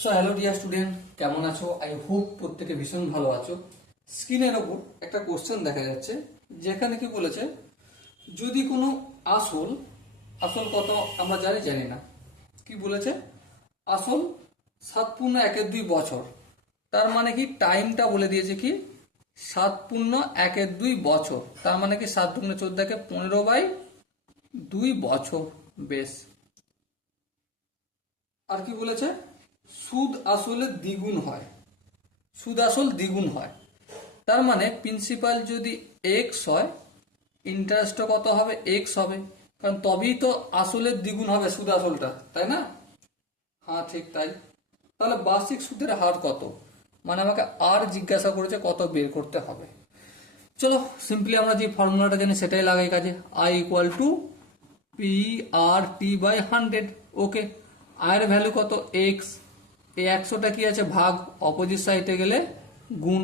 So hello dear student, কেমন আছো? I hope প্রত্যেকে ভীষণ ভালো আছো। স্ক্রিনের ওপর একটা কোশ্চেন দেখা যাচ্ছে, যেখানে কি বলেছে, যদি কোনো আসল আসল কত আমরা জানি না, কি বলেছে, আসল 7.1 বছর, তার মানে কি টাইমটা বলে দিয়েছে কি 7.1 বছর, তার মানে কি 7×14 15/2 বছর। বেশ। আর কি বলেছে, সুদ আসলে দ্বিগুণ হয়, সুদ আসল দ্বিগুণ হয়, তার মানে প্রিন্সিপাল যদি এক্স হয়, ইন্টারেস্টও কত হবে, এক্স হবে, কারণ তবেই তো আসলের দ্বিগুণ হবে সুদ আসলটা, তাই না? হ্যাঁ ঠিক তাই। তাহলে বার্ষিক সুদের হার কত, মানে আমাকে আর জিজ্ঞাসা করেছে কত বের করতে হবে। চলো সিম্পলি আমরা যে ফর্মুলাটা জানি সেটাই লাগাই কাজে। I equal to P R T by 100। Okay, আয়ের ভ্যালু কত, এক্স। এই 100টা কি আছে, ভাগ, অপোজিট সাইডে গেলে গুণ।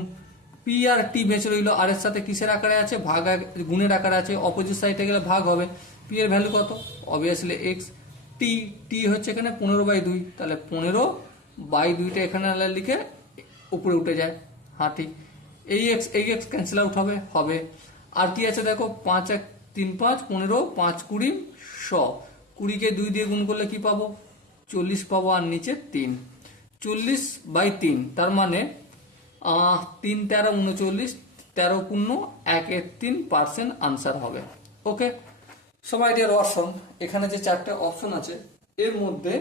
পি আর টি বেঁচে রইল, আর এর সাথে কিসের আকারে আছে, ভাগ, গুণের আকারে আছে, অপোজিট সাইডে গেলে ভাগ হবে। পি এর ভ্যালু কত, অবভিয়াসলি এক্স। টি টি হচ্ছে এখানে 15/2, তাহলে 15/2টা এখানে লিখে উপরে উঠে যায়। হ্যাঁ ঠিক। এই এক্স ক্যান্সেল আউট হবে হবে। আর কি আছে দেখো, 5 1 3 5 15, 5 20 100। 20কে 2 দিয়ে গুণ করলে কি পাবো, 40 পাবো, আর নিচে 3। 40/3, তার মানে 3 13 39, 13.1 আনসার হবে। ওকে, সবাই ডিয়ার অপশন, এখানে যে 4টে অপশন আছে এর মধ্যে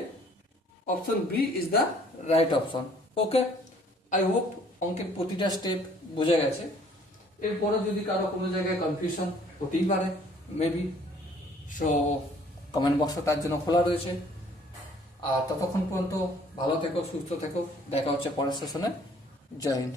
option B is the right option. Okay, I hope অঙ্কের প্রতিটা স্টেপ বোঝা গেছে। এরপরে যদি কারো কোনো জায়গায় কনফিউশন হতেই পারে মেবি, সো কমেন্ট বক্সটা তার জন্য খোলা রয়েছে। আর ততক্ষণ পর্যন্ত ভালো থেকো, সুস্থ থেকো, দেখা হচ্ছে পরের সেশনে। জয় হিন্দ।